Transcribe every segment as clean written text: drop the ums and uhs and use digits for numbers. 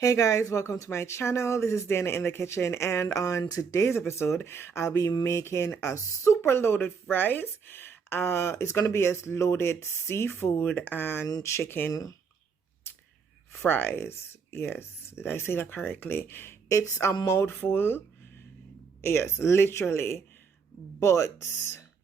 Hey guys, welcome to my channel. This is Dana in the kitchen, and on today's episode, I'll be making a super loaded fries. It's gonna be a loaded seafood and chicken fries. Yes, did I say that correctly? It's a mouthful. Yes, literally. But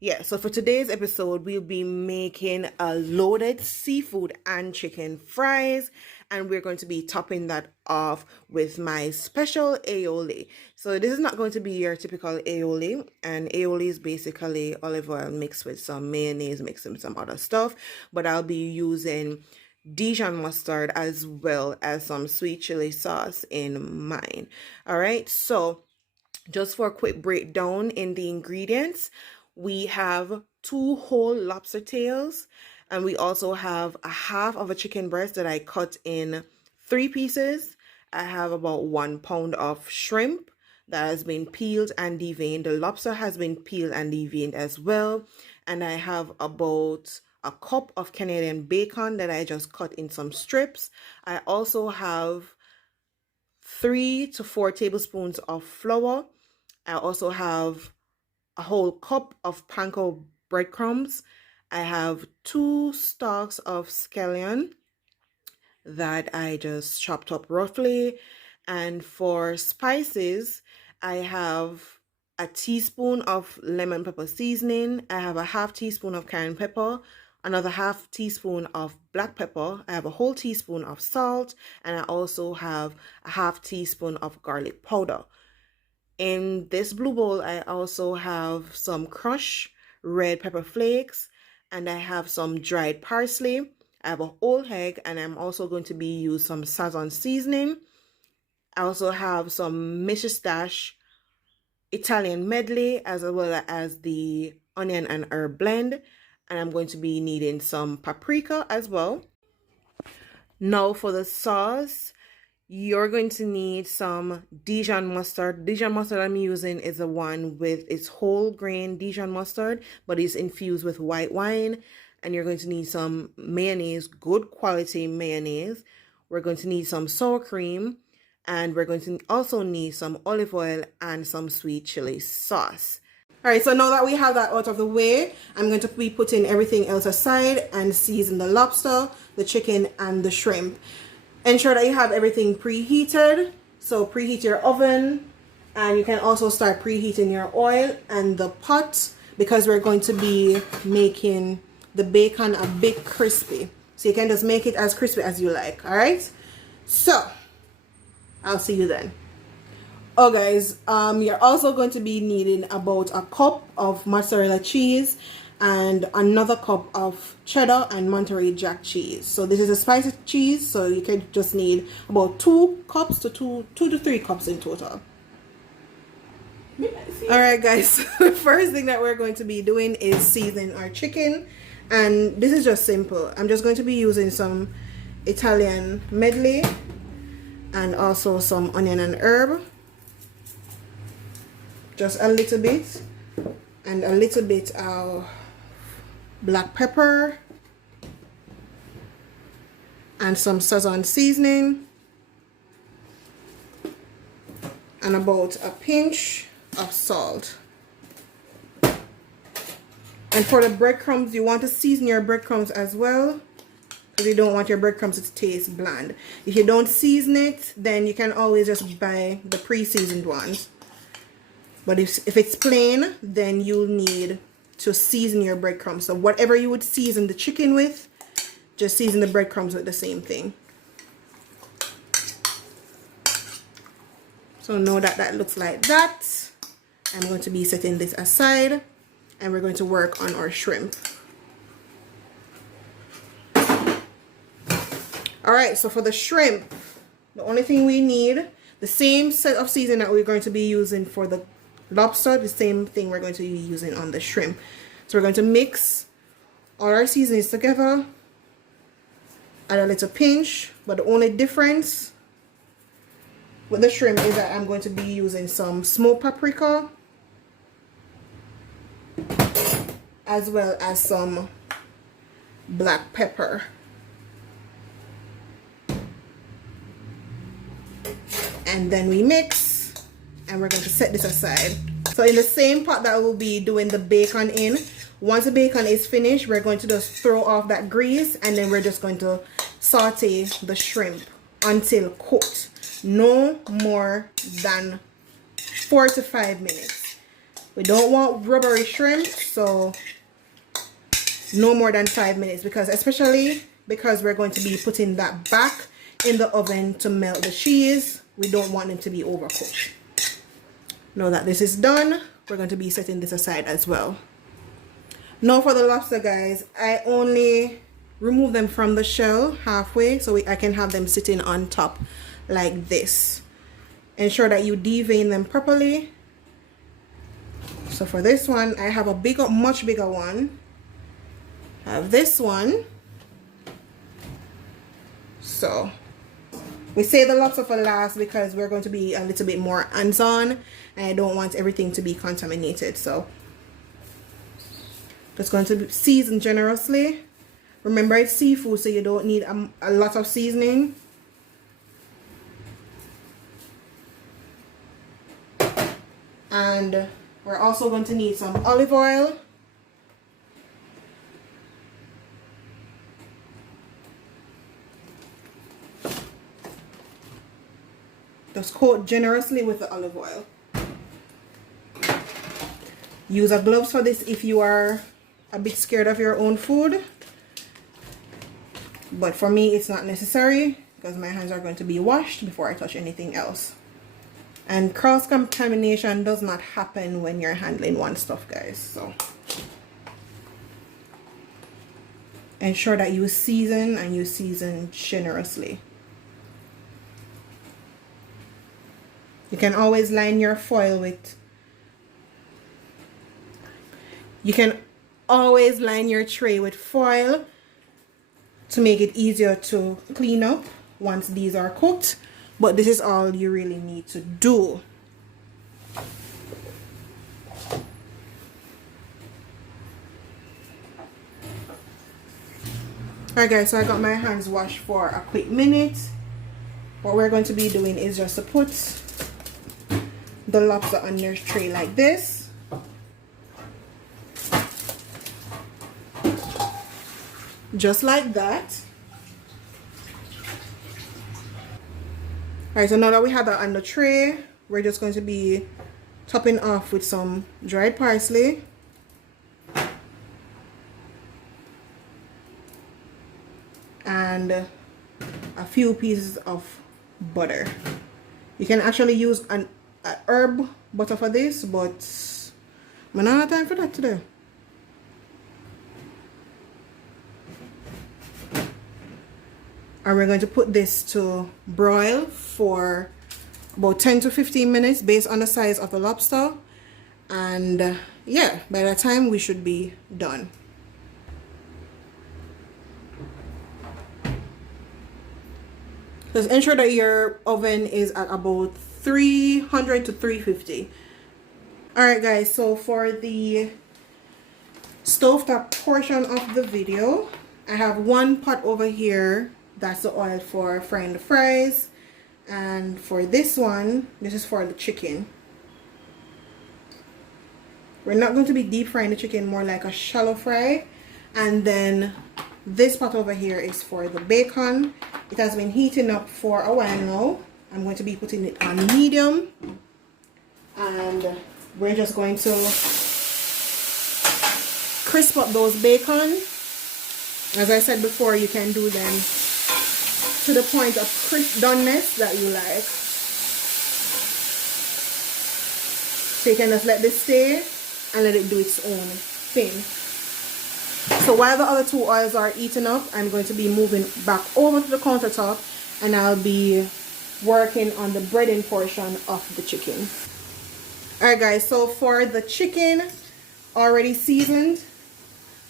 yeah, so for today's episode, we'll be making a loaded seafood and chicken fries, and we're going to be topping that off with my special aioli. So this is not going to be your typical aioli, and aioli is basically olive oil mixed with some mayonnaise, mixed with some other stuff, but I'll be using Dijon mustard as well as some sweet chili sauce in mine. All right, so just for a quick breakdown in the ingredients, we have 2 whole lobster tails, and we also have a half of a chicken breast that I cut in 3 pieces. I have about 1 pound of shrimp that has been peeled and deveined. The lobster has been peeled and deveined as well. And I have about a cup of Canadian bacon that I just cut in some strips. I also have 3 to 4 tablespoons of flour. I also have a whole cup of Panko breadcrumbs. I have 2 stalks of scallion that I just chopped up roughly. And for spices, I have a teaspoon of lemon pepper seasoning. I have a half teaspoon of cayenne pepper, another half teaspoon of black pepper. I have a whole teaspoon of salt, and I also have a half teaspoon of garlic powder. In this blue bowl, I also have some crushed red pepper flakes, and I have some dried parsley. I have a whole egg, and I'm also going to be use some Sazon Seasoning. I also have some Mrs. Stash Italian Medley, as well as the onion and herb blend, and I'm going to be needing some paprika as well. Now for the sauce, you're going to need some Dijon mustard. Dijon mustard I'm using is the one with its whole grain Dijon mustard, but it's infused with white wine. And you're going to need some mayonnaise, good quality mayonnaise. We're going to need some sour cream, and we're going to also need some olive oil and some sweet chili sauce. All right, so now that we have that out of the way, I'm going to be putting everything else aside and season the lobster, the chicken, and the shrimp. Ensure that you have everything preheated. So preheat your oven, and you can also start preheating your oil and the pot, because we're going to be making the bacon a bit crispy. So you can just make it as crispy as you like. All right, so I'll see you then. Oh guys, you're also going to be needing about a cup of mozzarella cheese and another cup of cheddar and Monterey Jack cheese. So this is a spicy cheese, so you can just need about 2 cups to 2 to 3 cups in total. All right guys, the first thing that we're going to be doing is seasoning our chicken, and this is just simple. I'm just going to be using some Italian medley and also some onion and herb, just a little bit, and a little bit of black pepper and some Sazon seasoning, and about a pinch of salt. And for the breadcrumbs, you want to season your breadcrumbs as well, because you don't want your breadcrumbs to taste bland. If you don't season it, then you can always just buy the pre-seasoned ones. But if it's plain, then you'll need to season your breadcrumbs. So whatever you would season the chicken with, just season the breadcrumbs with the same thing. So now that that looks like that, I'm going to be setting this aside, and we're going to work on our shrimp. All right, so for the shrimp, the only thing we need, the same set of seasoning that we're going to be using for the lobster, the same thing we're going to be using on the shrimp. So we're going to mix all our seasonings together, add a little pinch, but the only difference with the shrimp is that I'm going to be using some smoked paprika as well as some black pepper. and then we mix, and we're going to set this aside. So in the same pot that we'll be doing the bacon in, once the bacon is finished, we're going to just throw off that grease, and then we're just going to saute the shrimp until cooked. No more than 4 to 5 minutes. We don't want rubbery shrimp, so no more than 5 minutes, because especially because we're going to be putting that back in the oven to melt the cheese, we don't want them to be overcooked. Now that this is done, we're going to be setting this aside as well. Now for the lobster, guys, I only remove them from the shell halfway so I can have them sitting on top like this. Ensure that you devein them properly. So for this one, I have a bigger, much bigger one. I have this one. So we save the lobster for last because we're going to be a little bit more hands-on, and I don't want everything to be contaminated. So just going to season generously. Remember, it's seafood, so you don't need a lot of seasoning. And we're also going to need some olive oil. Just coat generously with the olive oil. Use a gloves for this if you are a bit scared of your own food. But for me, it's not necessary because my hands are going to be washed before I touch anything else. And cross-contamination does not happen when you're handling one stuff, guys. So ensure that you season, and you season generously. You can always line your foil with, you can always line your tray with foil to make it easier to clean up once these are cooked. But this is all you really need to do. Alright guys, so I got my hands washed for a quick minute. What we're going to be doing is just to put the lobster on your tray like this. Just like that. Alright, so now that we have that on the tray, we're just going to be topping off with some dried parsley. And a few pieces of butter. You can actually use an herb butter for this, but I don't have time for that today. And we're going to put this to broil for about 10 to 15 minutes based on the size of the lobster. And yeah, by that time we should be done. Just ensure that your oven is at about 300 to 350. Alright guys, so for the stovetop portion of the video, I have one pot over here. That's the oil for frying the fries. And for this one, this is for the chicken. We're not going to be deep frying the chicken, more like a shallow fry. And then this pot over here is for the bacon. It has been heating up for a while now. I'm going to be putting it on medium. And we're just going to crisp up those bacon. As I said before, you can do them to the point of crisp doneness that you like. So you can just let this stay and let it do its own thing. So while the other two oils are eating up, I'm going to be moving back over to the countertop, and I'll be working on the breading portion of the chicken. Alright guys, so for the chicken, already seasoned,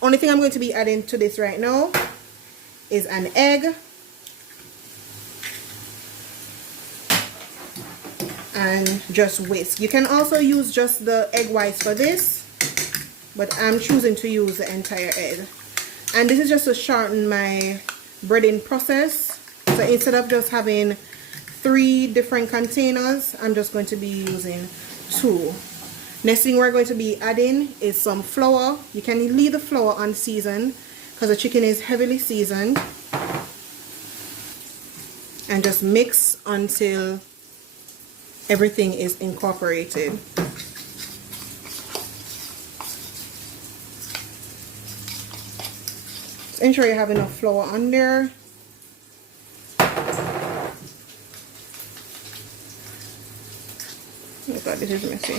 only thing I'm going to be adding to this right now is an egg. And just whisk. You can also use just the egg whites for this, but I'm choosing to use the entire egg. And this is just to shorten my breading process. So instead of just having 3 different containers. I'm just going to be using 2. Next thing we're going to be adding is some flour. You can leave the flour unseasoned because the chicken is heavily seasoned. And just mix until everything is incorporated. So ensure you have enough flour on there. Oh God, this is messy.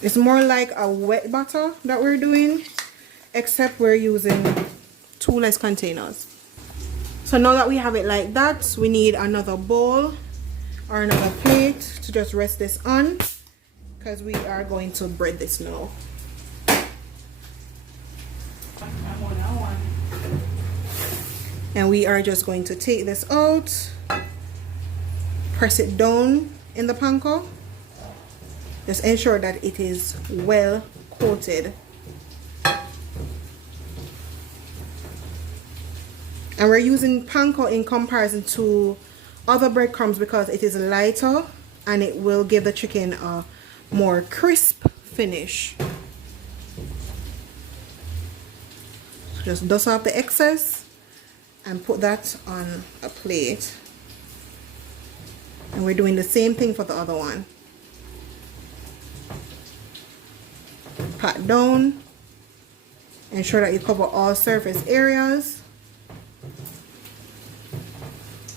It's more like a wet batter that we're doing, except we're using 2 less containers. So now that we have it like that, we need another bowl or another plate to just rest this on, because we are going to bread this now. And we are just going to take this out, press it down in the panko. Just ensure that it is well coated. And we're using panko in comparison to other breadcrumbs because it is lighter and it will give the chicken a more crisp finish. So just dust off the excess and put that on a plate. And we're doing the same thing for the other one. Pat down. Ensure that you cover all surface areas.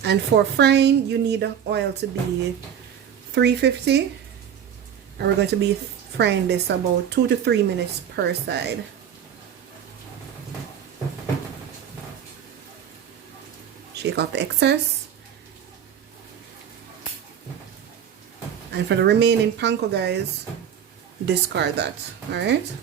And for frying, you need the oil to be 350. And we're going to be frying this about 2 to 3 minutes per side. Shake off the excess. And for the remaining panko, guys, discard that. Alright?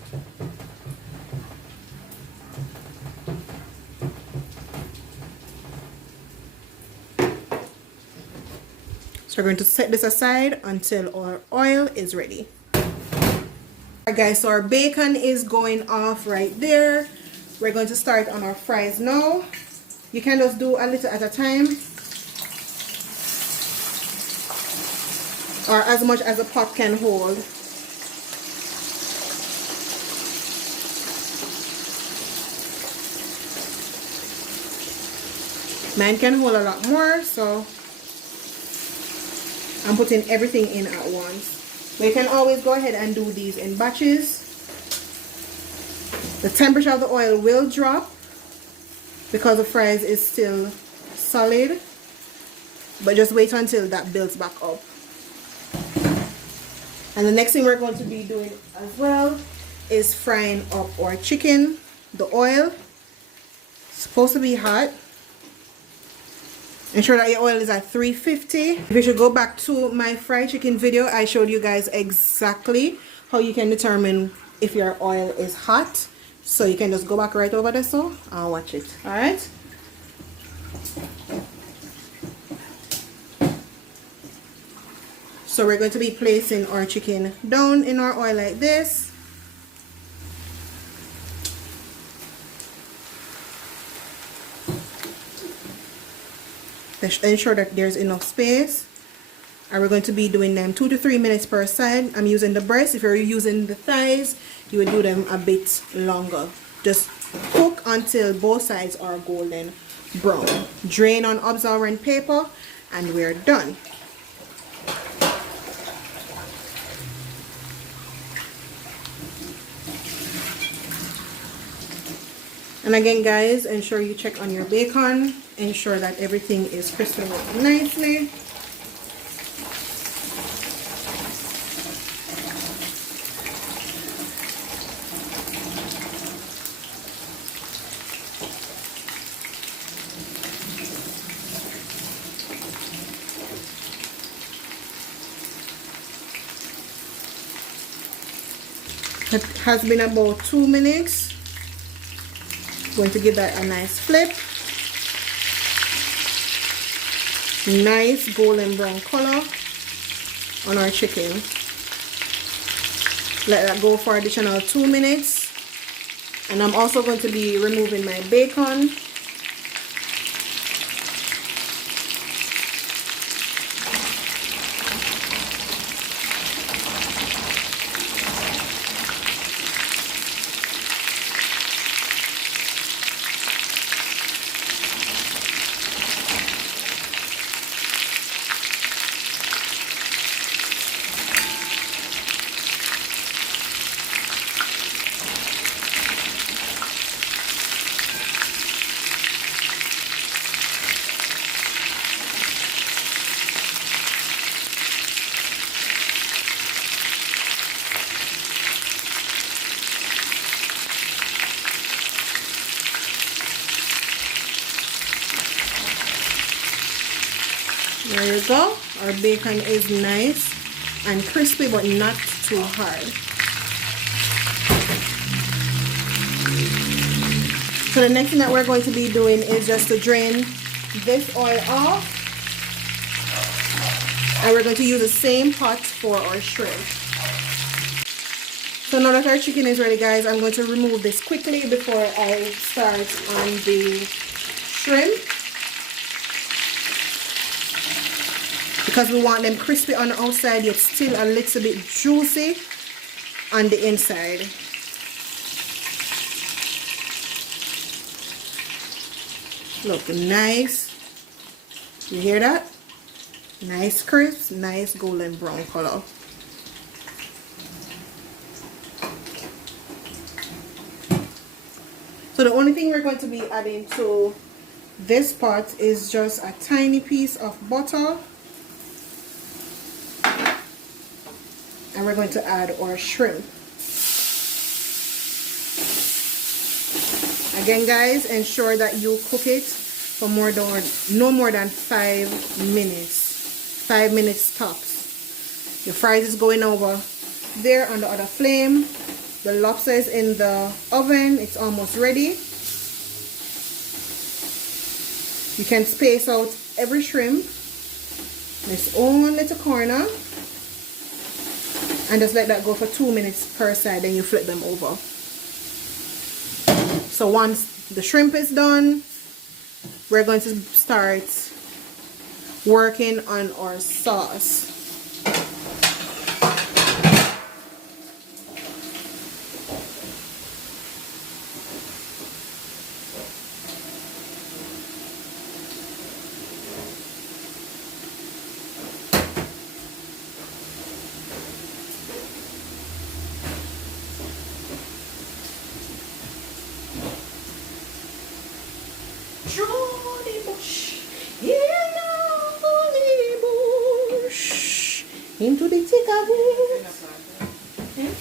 So we're going to set this aside until our oil is ready. Alright guys, so our bacon is going off right there. We're going to start on our fries now. You can just do a little at a time, or as much as a pot can hold. Mine can hold a lot more, so I'm putting everything in at once. But you can always go ahead and do these in batches. The temperature of the oil will drop because the fries is still solid, but just wait until that builds back up. And the next thing we're going to be doing as well is frying up our chicken. The oil is supposed to be hot. Ensure that your oil is at 350. If you should go back to my fried chicken video, I showed you guys exactly how you can determine if your oil is hot. So you can just go back right over there so and watch it. Alright? So we're going to be placing our chicken down in our oil like this. Let's ensure that there's enough space. And we're going to be doing them 2 to 3 minutes per side. I'm using the breast. If you're using the thighs, you would do them a bit longer. Just cook until both sides are golden brown. Drain on absorbent paper and we're done. And again guys, ensure you check on your bacon. Ensure that everything is crisping up nicely. It has been about 2 minutes. Going to give that a nice flip. Nice golden brown color on our chicken. Let that go for additional 2 minutes. And I'm also going to be removing my bacon. There you go. Our bacon is nice and crispy, but not too hard. So the next thing that we're going to be doing is just to drain this oil off. And we're going to use the same pot for our shrimp. So now that our chicken is ready, guys, I'm going to remove this quickly before I start on the shrimp. Because we want them crispy on the outside, yet still a little bit juicy on the inside. Look, nice. You hear that? Nice crisp, nice golden brown color. So the only thing we're going to be adding to this pot is just a tiny piece of butter. And we're going to add our shrimp. Again, guys, ensure that you cook it for no more than 5 minutes. 5 minutes tops. Your fries is going over there on the other flame. The lobster is in the oven. It's almost ready. You can space out every shrimp in its own little corner. And just let that go for 2 minutes per side, then you flip them over. So once the shrimp is done, we're going to start working on our sauce. Into the thick of it.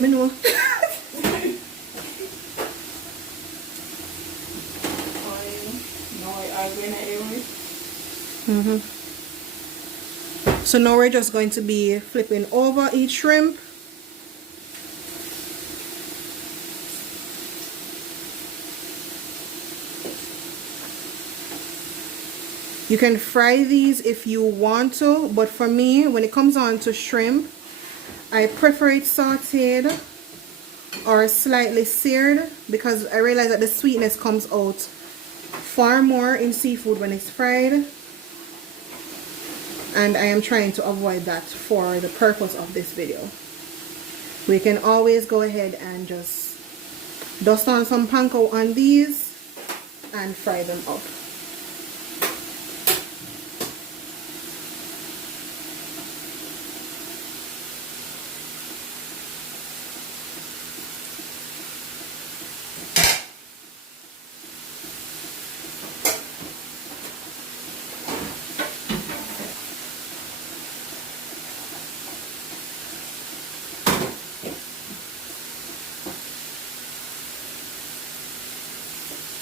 I know. So now we're just going to be flipping over each shrimp. You can fry these if you want to, but for me, when it comes on to shrimp, I prefer it sauteed or slightly seared because I realize that the sweetness comes out far more in seafood when it's fried. And I am trying to avoid that for the purpose of this video. We can always go ahead and just dust on some panko on these and fry them up.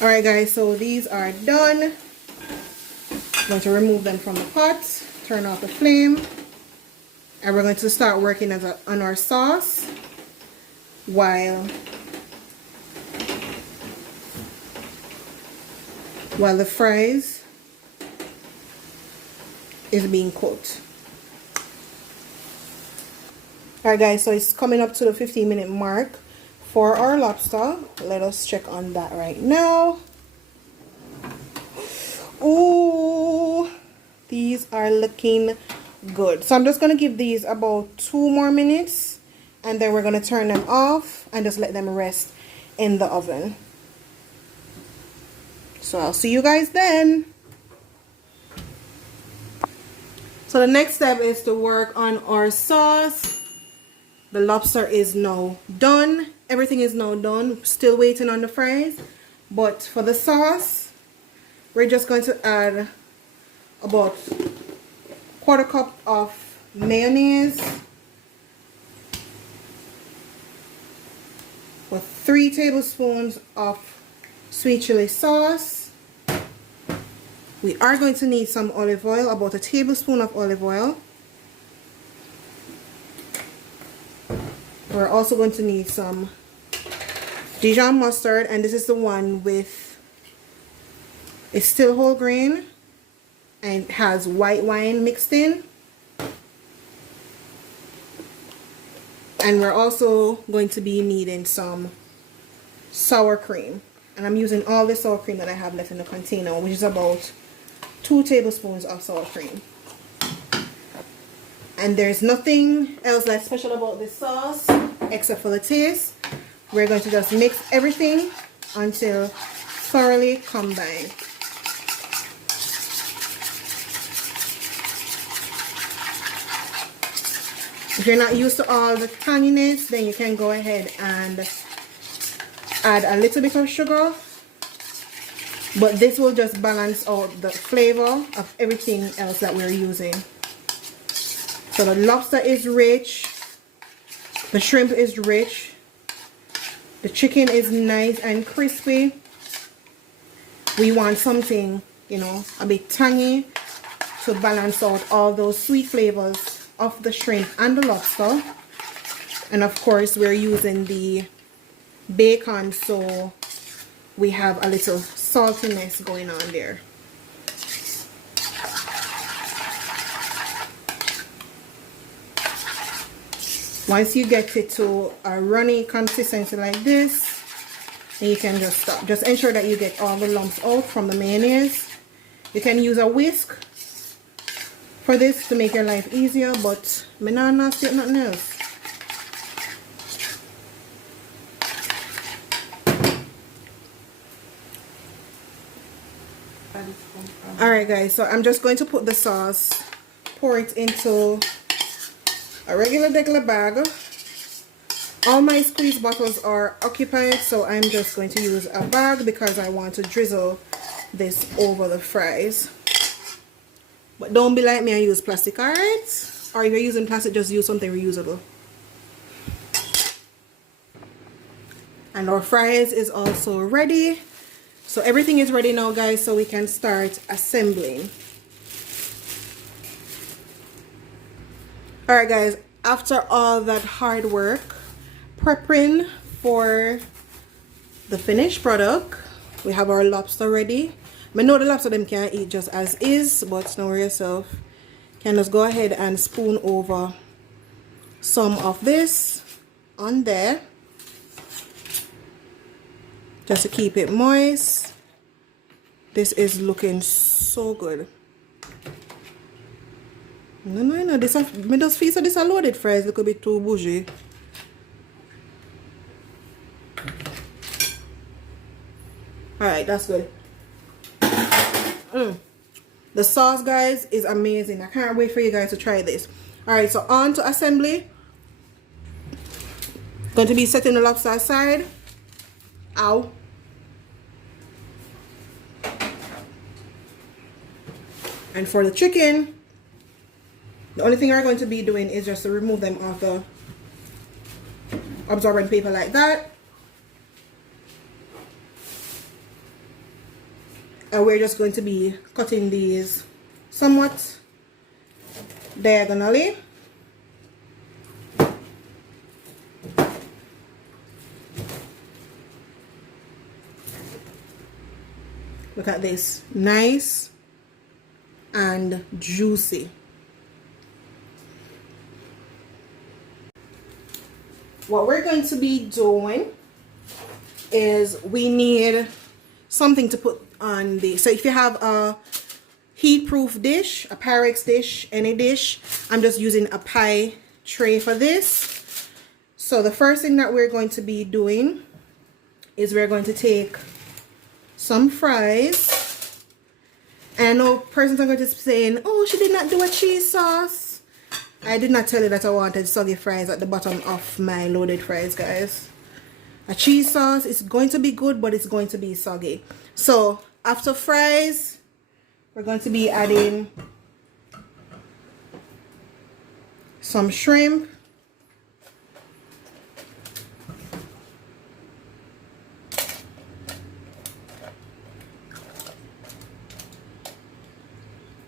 Alright guys, so these are done. I'm going to remove them from the pot, turn off the flame, and we're going to start working on our sauce while the fries is being cooked. Alright guys, so it's coming up to the 15-minute mark for our lobster. Let us check on that right now. Ooh, these are looking good. So I'm just going to give these about 2 more minutes, and then we're going to turn them off and just let them rest in the oven. So I'll see you guys then. So the next step is to work on our sauce. The lobster is now done. Everything is now done. Still waiting on the fries. But for the sauce, we're just going to add about 1/4 cup of mayonnaise with 3 tablespoons of sweet chili sauce. We are going to need some olive oil, about 1 tablespoon of olive oil. We're also going to need some Dijon mustard, and this is the one with, it's still whole grain and has white wine mixed in. And we're also going to be needing some sour cream, and I'm using all the sour cream that I have left in the container, which is about 2 tablespoons of sour cream. And there's nothing else that's special about this sauce except for the taste. We're going to just mix everything until thoroughly combined. If you're not used to all the tanginess, then you can go ahead and add a little bit of sugar, but this will just balance out the flavor of everything else that we're using. So the lobster is rich, the shrimp is rich, the chicken is nice and crispy. We want something, you know, a bit tangy to balance out all those sweet flavors of the shrimp and the lobster. And of course we're using the bacon, so we have a little saltiness going on there. Once you get it to a runny consistency like this, then you can just stop. Just ensure that you get all the lumps out from the mayonnaise. You can use a whisk for this to make your life easier, but I'm not nasty at nothing else. Alright guys, so I'm just going to put the sauce, pour it into a regular bag. All my squeeze bottles are occupied, so I'm just going to use a bag because I want to drizzle this over the fries. But don't be like me and use plastic, alright? Or if you're using plastic, just use something reusable. And our fries is also ready. So everything is ready now guys, so we can start assembling. Alright guys, after all that hard work prepping for the finished product, we have our lobster ready. I know the lobster them can't eat just as is, but don't worry yourself. You can just go ahead and spoon over some of this on there, just to keep it moist. This is looking so good. No, this me just feel so this are loaded fries, look a bit too bougie. Alright, that's good. The sauce guys is amazing. I can't wait for you guys to try this. Alright, so on to assembly. Going to be setting the lobster aside. Ow. And for the chicken, the only thing we're going to be doing is just to remove them off the absorbent paper like that. And we're just going to be cutting these somewhat diagonally. Look at this, nice and juicy. what we're going to be doing is we need something to put on the, so if you have a heat proof dish, a Pyrex dish, any dish, I'm just using a pie tray for this. So the first thing that we're going to be doing is we're going to take some fries. And I know persons are going to be saying, oh, she did not do a cheese sauce. I did not tell you that I wanted soggy fries at the bottom of my loaded fries, guys. A cheese sauce is going to be good, but it's going to be soggy. So after fries, we're going to be adding some shrimp.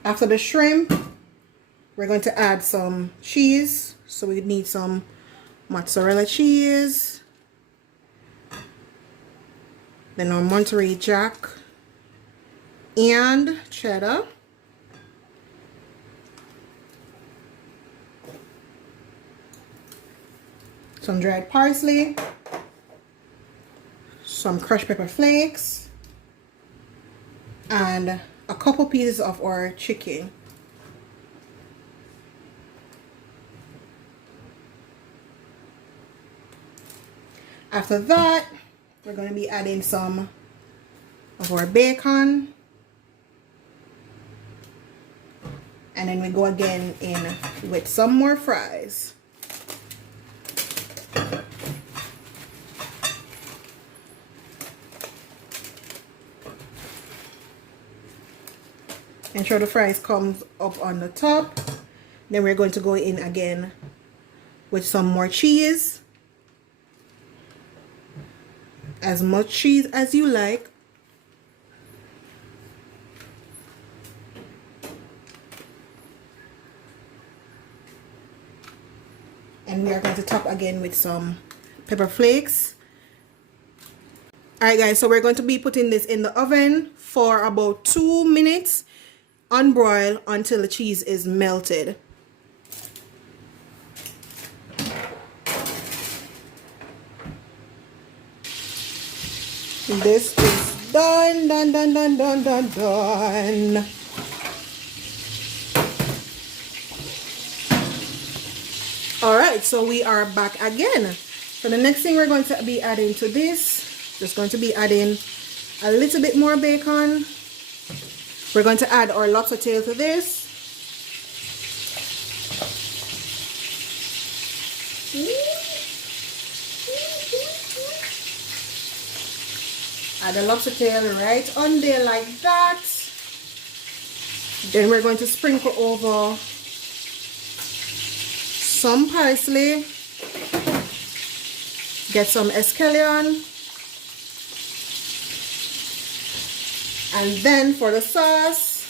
After the shrimp, we're going to add some cheese. So we need some mozzarella cheese. Then our Monterey Jack and cheddar. Some dried parsley. Some crushed pepper flakes. And a couple pieces of our chicken. After that, we're going to be adding some of our bacon. And then we go again in with some more fries. Ensure the fries comes up on the top. Then we're going to go in again with some more cheese. As much cheese as you like. And we are going to top again with some pepper flakes. Alright guys, so we're going to be putting this in the oven for about 2 minutes on broil until the cheese is melted. This is done. Alright, so we are back again. So the next thing we're going to be adding to this, just going to be adding a little bit more bacon. We're going to add our lobster tail to this. Add the lobster tail right on there like that. Then we're going to sprinkle over some parsley. Get some Escellion. And then for the sauce,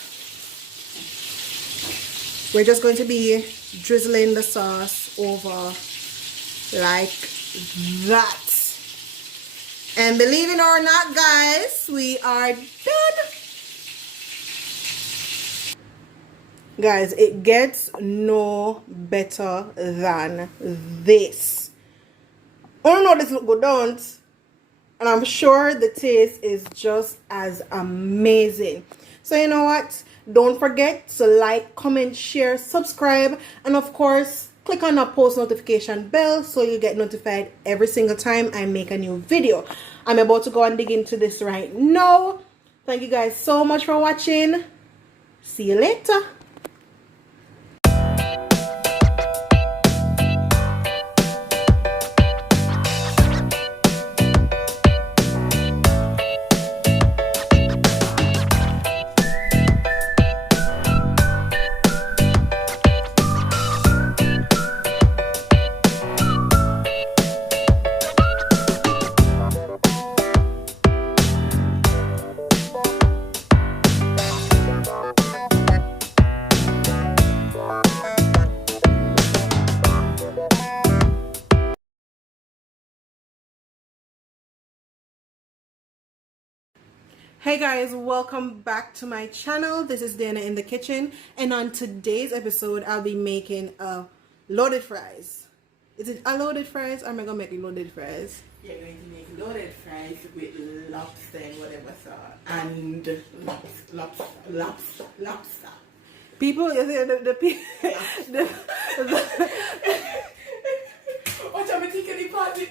we're just going to be drizzling the sauce over like that. And believe it or not, guys, we are done. Guys, it gets no better than this. I don't know, this look good, don't? And I'm sure the taste is just as amazing. So you know what? Don't forget to like, comment, share, subscribe, and of course, click on the post notification bell so you get notified every single time I make a new video. I'm about to go and dig into this right now. Thank you guys so much for watching. See you later. Hey guys, welcome back to my channel. This is Dana in the kitchen, and on today's episode I'll be making loaded fries. Is it a loaded fries or am I gonna make loaded fries? You're going to make loaded fries with lobster and whatever sauce. And lobster. People, you see, Watch out, I'm taking the party.